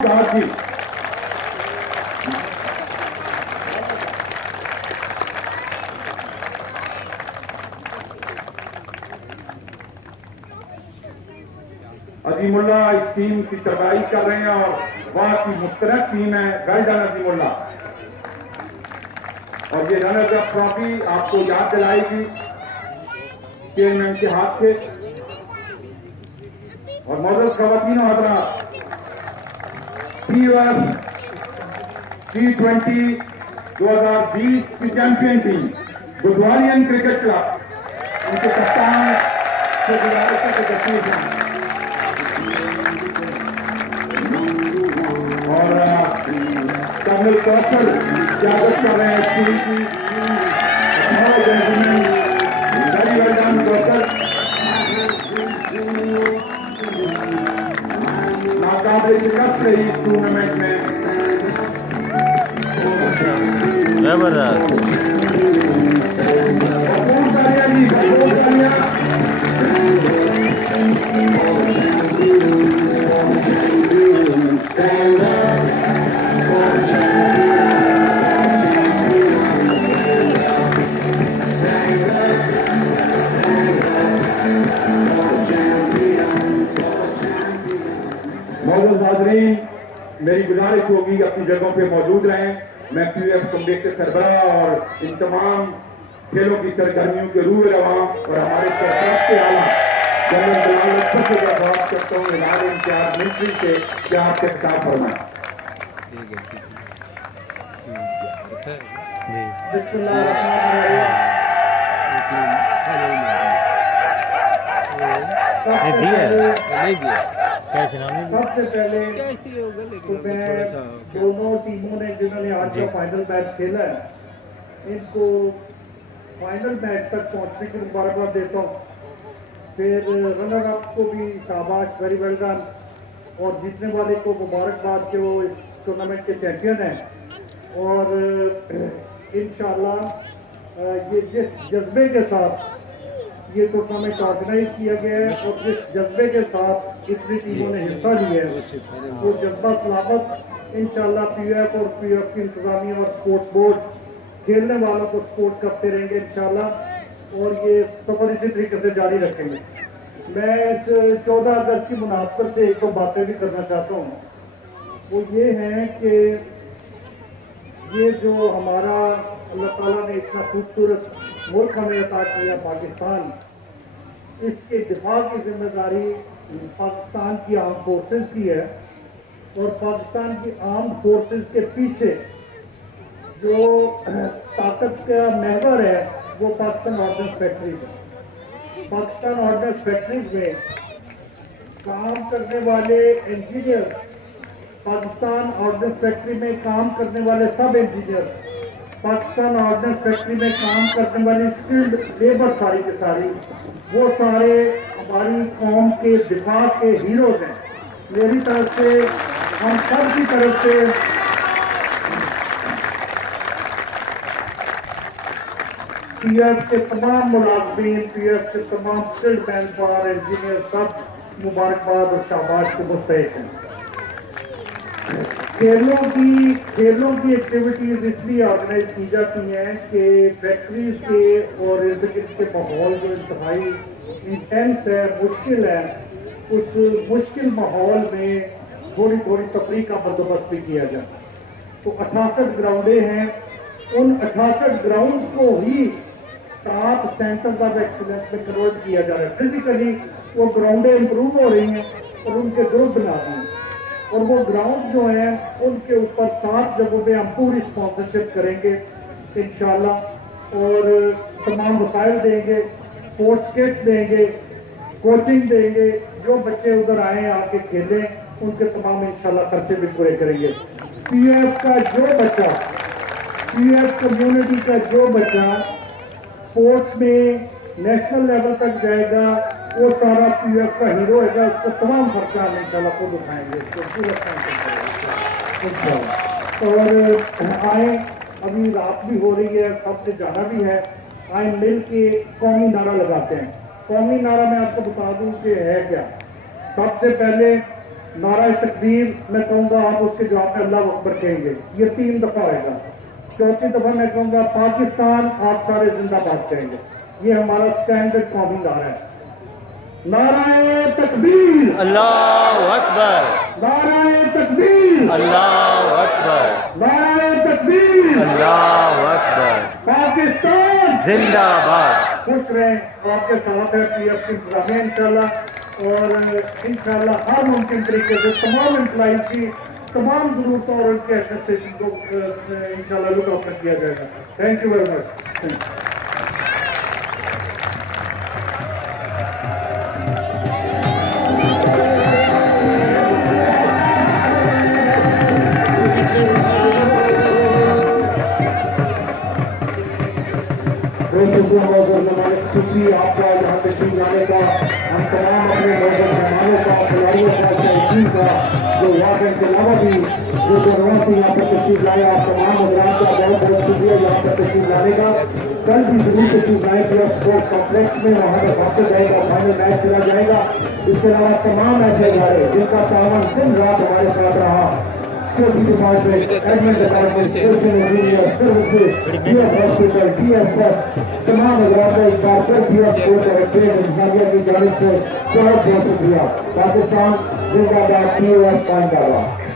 जी अजीमुल्ला इस टीम की तरबाई कर रहे हैं और बहुत ही मुस्तरद टीम है। Well done Azimullah. और ये रनर्स अप ट्रॉफी आपको याद दिलाएगी चेयरमैन के हाथ से। और मौजूद खवातीन और हज़रात, T20 2020 की चैंपियन टीम बुधवारियन क्रिकेट क्लब, उनके कप्तान से गुजारिश है कि तशरीफ लाएं। और कर्नल कौशल स्वागत कर रहे हैं टीम की। वेरी वेल डन कौशल। नाकाबिल शिकस्त रही इस टूर्नामेंट में। मौजूद हाज़रीन, मेरी गुजारिश होगी अपनी जगहों पे मौजूद रहें। मैं पीयूएफ कमेटी के सरबराह और इन तमाम खेलों की सरगर्मियों के रूह रवां और हमारे सरकार के आला जनरल जलाल अख्तर से बात करता हूँ इनाम इम्तियाज मिलिट्री से क्या आपके खिताब फरमाएं। सबसे पहले दोनों टीमों ने जिन्होंने आज का फाइनल मैच खेला है, इनको फाइनल मैच तक पहुंचने की मुबारकबाद देता हूँ। फिर रनर अप को भी शाबाश, वेरी वेल डन। और जीतने वाले को मुबारकबाद कि वो इस टूर्नामेंट के चैंपियन हैं। और इंशाल्लाह ये जिस जज्बे के साथ ये टूर्नामेंट ऑर्गेनाइज किया गया है और जिस जज्बे के साथ इतनी टीमों ने हिस्सा लिया है, वो जज्बा सलामत इंशाल्लाह पीयूएफ और पीयूएफ की इंतजामिया और स्पोर्ट्स बोर्ड खेलने वालों को सपोर्ट करते रहेंगे इंशाल्लाह। और ये सफर इसी तरीके से जारी रखेंगे। मैं इस 14 अगस्त की मुनासबत से एक दो बातें भी करना चाहता हूँ। वो ये हैं कि ये जो हमारा अल्लाह ताला ने इतना खूबसूरत मुल्क हमें अता किया पाकिस्तान, इसके दिफा की जिम्मेदारी पाकिस्तान की आर्म फोर्सेस की है। और पाकिस्तान की आर्म फोर्सेस के पीछे जो ताकत का महवर है वो पाकिस्तान ऑर्डिनेंस फैक्ट्रीज है। पाकिस्तान ऑर्डिनेंस फैक्ट्रीज में काम करने वाले इंजीनियर, पाकिस्तान ऑर्डिनेंस फैक्ट्री में काम करने वाले सब इंजीनियर, पाकिस्तान ऑर्डिनेंस फैक्ट्री में काम करने वाली स्किल्ड लेबर सारी के सारी, वो सारे हमारी कौम के दिफा के हीरोज हैं। मेरी तरफ से, हम सब की तरफ से पीएफ के तमाम मुलाजमीन, पीएफ के तमाम स्किल्ड मैन पावर इंजीनियर सब मुबारकबाद और शाबाश को मुस्तहिक हैं। खेलों की एक्टिविटीज इसलिए ऑर्गेनाइज की जाती हैं कि फैक्ट्रीज के और इर्द गिर्द के माहौल जो इंतहाई इंटेंस है, मुश्किल है, उस मुश्किल माहौल में थोड़ी थोड़ी तफरीह का बंदोबस्त भी किया जाए। तो 68 ग्राउंडें हैं, उन 68 ग्राउंड्स को ही 7 सेंटर्स ऑफ एक्सीलेंस में कन्वर्ट किया जा रहा है। फिजिकली वो ग्राउंडें इंप्रूव हो रही हैं और उनके ग्रुप बना दिए हैं। और वो ग्राउंड जो हैं उनके ऊपर 7 जगहों पे हम पूरी स्पॉन्सरशिप करेंगे इंशाल्लाह। और तमाम वसाइल देंगे, स्पोर्ट्स किट्स देंगे, कोचिंग देंगे। जो बच्चे उधर आए आके खेलें उनके तमाम इंशाल्लाह खर्चे भी पूरे करेंगे। पीएफ का जो बच्चा, पीएफ कम्युनिटी का जो बच्चा स्पोर्ट्स में नेशनल लेवल तक जाएगा, वो सारा पीएफ का हीरो है। उसको तमाम खर्चा हम इंशाल्लाह खुद उठाएंगे, उसको पूरा और आए, अभी रात भी हो रही है, सबसे जाना भी है, आए मिल के कौमी नारा लगाते हैं। कौमी नारा मैं आपको बता दूं कि है क्या। सबसे पहले नारा तकबीर मैं कहूँगा आप उसके जवाब में अल्लाह अकबर कहेंगे, ये 3 दफ़ा होएगा। चौथी दफ़ा मैं कहूँगा पाकिस्तान आप सारे जिंदाबाद कहेंगे। ये हमारा स्टैंडर्ड कौमी नारा है। नाराए तकबीर, अल्लाहु अकबर, नाराए तकबीर, अल्लाहु अकबर, नाराए तकबीर, अल्लाहु अकबर। पाकिस्तान जिंदाबाद। खुश रहें, आपके साथ है PF इंतजामिया इंशाल्लाह, और इंशाल्लाह हर मुमकिन तरीके से तमाम एम्प्लॉइज की तमाम जरूरतों और उनके एक्सपेक्टेशन को इंशाल्लाह लुक आउट किया जाएगा। Thank you very much. खुशी आपका यहाँ तशरीफ लाने का, हम तमाम अपने मेहमानों का, खिलाड़ियों का, शहीदीन का, जो वाकई के अलावा भी जो जनवा से यहाँ पर तशरीफ लाए, आप तमाम हजरात का बहुत बहुत शुक्रिया यहाँ पर तशरीफ लाने का। कल भी जरूर तशरीफ लाए प्लस स्पोर्ट्स कॉम्प्लेक्स में, वहाँ पर फासल जाएगा, फाइनल मैच खेला जाएगा। इसके अलावा तमाम ऐसे इदारे जिनका तावन दिन रात हमारे साथ रहा, security department, admin department, social engineer services, PF hospital, DSF, तमाम हजरात का एक बार फिर PF स्पोर्ट्स और इंतजामिया की जानिब से बहुत बहुत शुक्रिया। पाकिस्तान जिंदाबाद, PF जिंदाबाद।